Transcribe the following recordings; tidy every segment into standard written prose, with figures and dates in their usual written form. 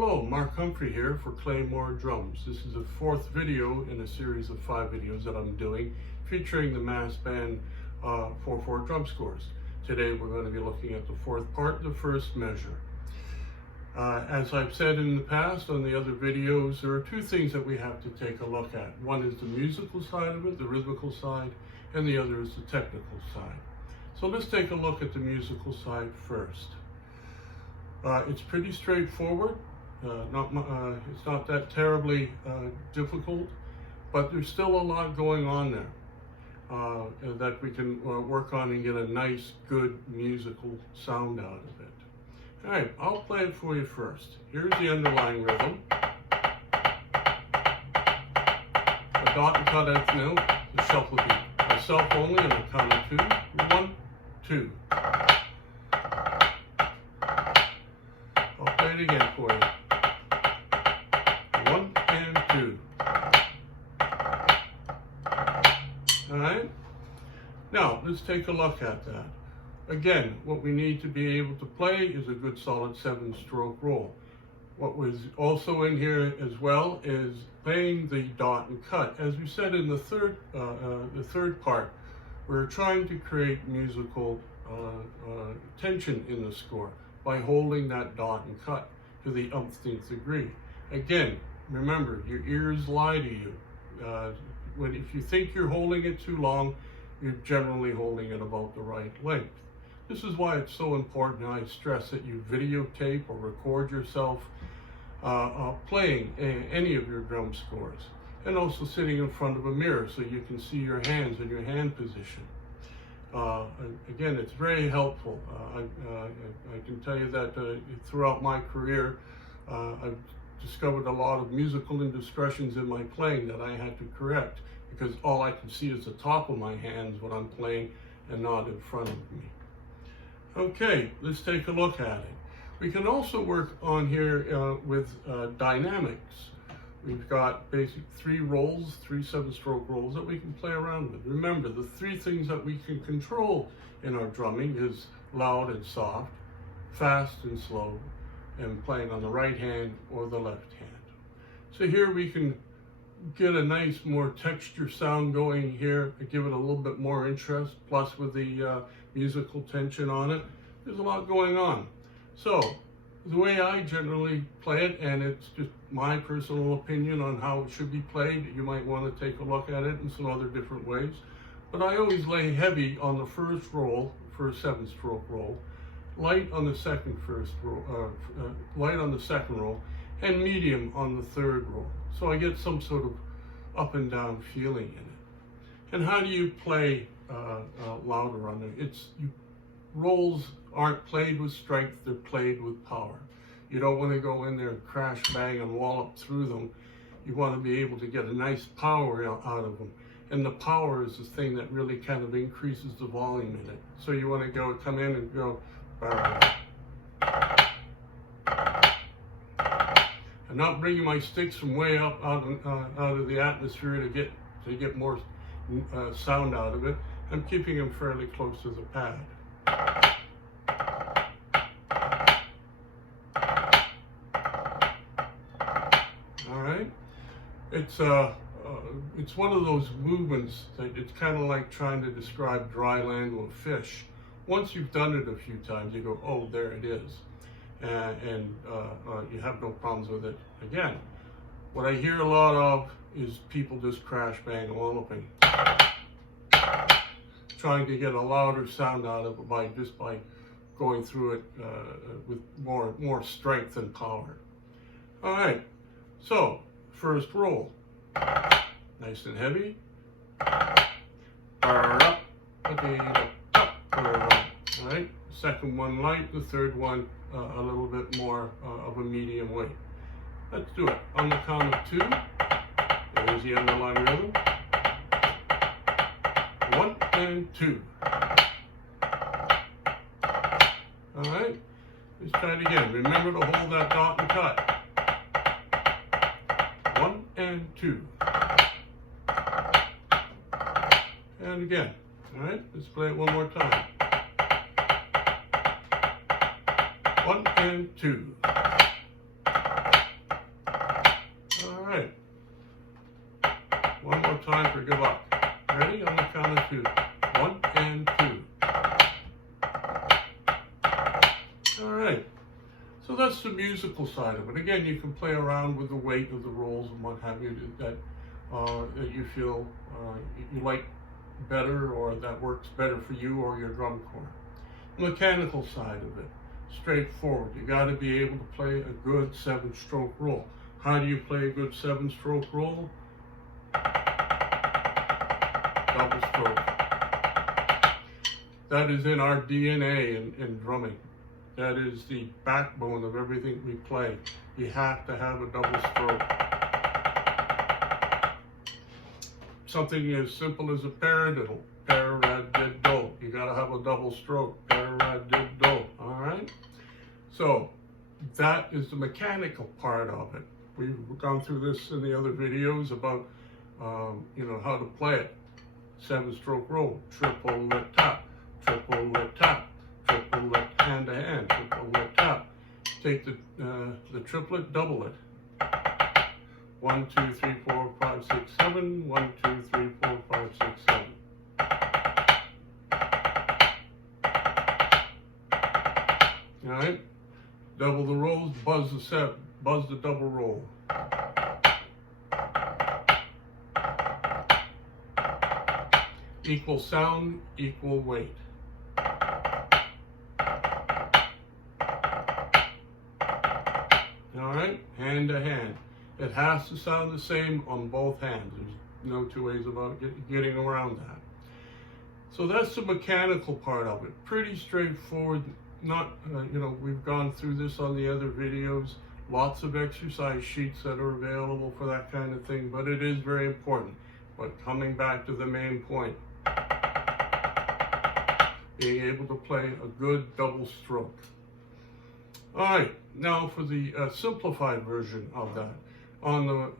Hello, Mark Humphrey here for Claymore Drums. This is the fourth video in a series of 5 videos that I'm doing featuring the Mass Band 4/4 drum scores. Today we're going to be looking at the fourth part, the first measure. As I've said in the past on the other videos, there are two things that we have to take a look at. One is the musical side of it, the rhythmical side, and the other is the technical side. So let's take a look at the musical side first. It's pretty straightforward. It's not that terribly difficult, but there's still a lot going on there that we can work on and get a nice, good musical sound out of it. All right, I'll play it for you first. Here's the underlying rhythm. A dot and cut eighth note, the shuffle beat. Myself only on the count of 2. 1, 2. I'll play it again for you. 1 and 2. All right. Now let's take a look at that. Again, what we need to be able to play is a good solid 7-stroke roll. What was also in here as well is playing the dot and cut. As we said in the third part, we're trying to create musical tension in the score by holding that dot and cut to the umpteenth degree. Again, remember, your ears lie to you. If you think you're holding it too long, you're generally holding it about the right length. This is why it's so important, and I stress that you videotape or record yourself playing any of your drum scores, and also sitting in front of a mirror so you can see your hands and your hand position. Again, it's very helpful. I can tell you that throughout my career, I've discovered a lot of musical indiscretions in my playing that I had to correct because all I can see is the top of my hands when I'm playing and not in front of me. Okay, let's take a look at it. We can also work on here with dynamics. We've got basic 3 rolls, 3 7-stroke rolls that we can play around with. Remember, the 3 things that we can control in our drumming is loud and soft, fast and slow, and playing on the right hand or the left hand. So here we can get a nice, more texture sound going here, give it a little bit more interest, plus with the musical tension on it. There's a lot going on. So the way I generally play it, and it's just my personal opinion on how it should be played, you might want to take a look at it in some other different ways, but I always lay heavy on the first roll for a 7-stroke roll, light on the second roll, and medium on the third roll. So I get some sort of up and down feeling in it. And how do you play louder on it? Rolls aren't played with strength, they're played with power. You don't want to go in there and crash, bang, and wallop through them. You want to be able to get a nice power out of them. And the power is the thing that really kind of increases the volume in it. So you want to come in and go, I'm not bringing my sticks from way up out of the atmosphere to get more sound out of it. I'm keeping them fairly close to the pad. All right, it's one of those movements that it's kind of like trying to describe dry land with fish. Once you've done it a few times, you go, oh, there it is. And you have no problems with it again. What I hear a lot of is people just crash, bang, walloping, trying to get a louder sound out of it by going through it with more strength and power. All right, so first roll, nice and heavy. All right, second one light, the third one a little bit more of a medium weight. Let's do it. On the count of 2, there's the underlying rhythm. 1 and 2. All right, let's try it again. Remember to hold that dot and cut. 1 and 2. And again. All right, let's play it one more time. 1 and 2. for good luck. Ready? On the count of 2. 1 and 2. All right. So that's the musical side of it. Again, you can play around with the weight of the rolls and what have you that you feel you like better, or that works better for you or your drum corps. The mechanical side of it, straightforward. You got to be able to play a good 7-stroke roll. How do you play a good 7-stroke roll? Double stroke. That is in our DNA in drumming. That is the backbone of everything we play. You have to have a double stroke. Something as simple as a paradiddle. Paradiddle. You gotta have a double stroke. Paradiddle. All right? So that is the mechanical part of it. We've gone through this in the other videos about how to play it. 7-stroke roll. Triple lip tap. Triple lip tap. Triple lip hand to hand. Triple lip tap. Take the triplet, double it. 1, 2, 3, 4, 5, 6, 7. 1, 2, 3, 4, 5, 6, 7. All right. Double the rolls. Buzz the double roll. Equal sound, equal weight. All right, hand to hand. It has to sound the same on both hands. There's no two ways about getting around that. So that's the mechanical part of it. Pretty straightforward. Not, we've gone through this on the other videos. Lots of exercise sheets that are available for that kind of thing, but it is very important. But coming back to the main point, being able to play a good double stroke. All right, now for the simplified version of that. On the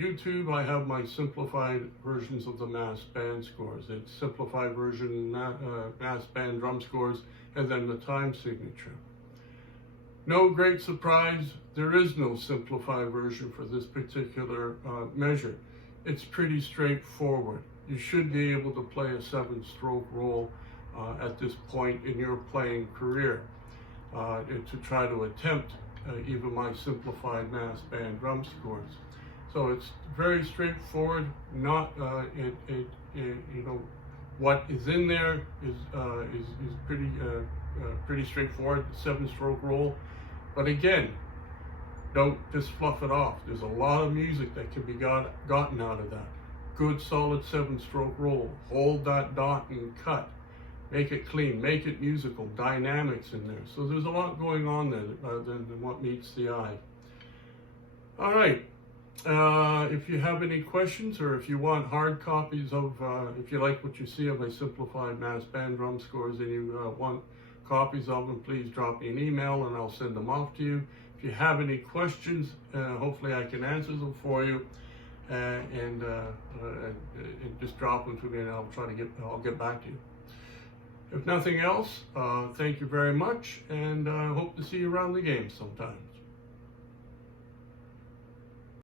YouTube, I have my simplified versions of the mass band scores. It's simplified version mass band drum scores, and then the time signature. No great surprise, there is no simplified version for this particular measure. It's pretty straightforward. You should be able to play a 7-stroke roll at this point in your playing career. To try to attempt even my simplified mass band drum scores. So it's very straightforward. Not what is in there is pretty straightforward. 7-stroke roll, but again, don't just fluff it off. There's a lot of music that can be gotten out of that. Good solid 7-stroke roll. Hold that dot and cut. Make it clean, make it musical, dynamics in there. So there's a lot going on there than what meets the eye. All right, if you have any questions, or if you want hard copies of, if you like what you see of my simplified mass band drum scores and you want copies of them, please drop me an email and I'll send them off to you. If you have any questions, hopefully I can answer them for you. And just drop them to me and I'll get back to you. If nothing else, thank you very much, and I hope to see you around the game sometime.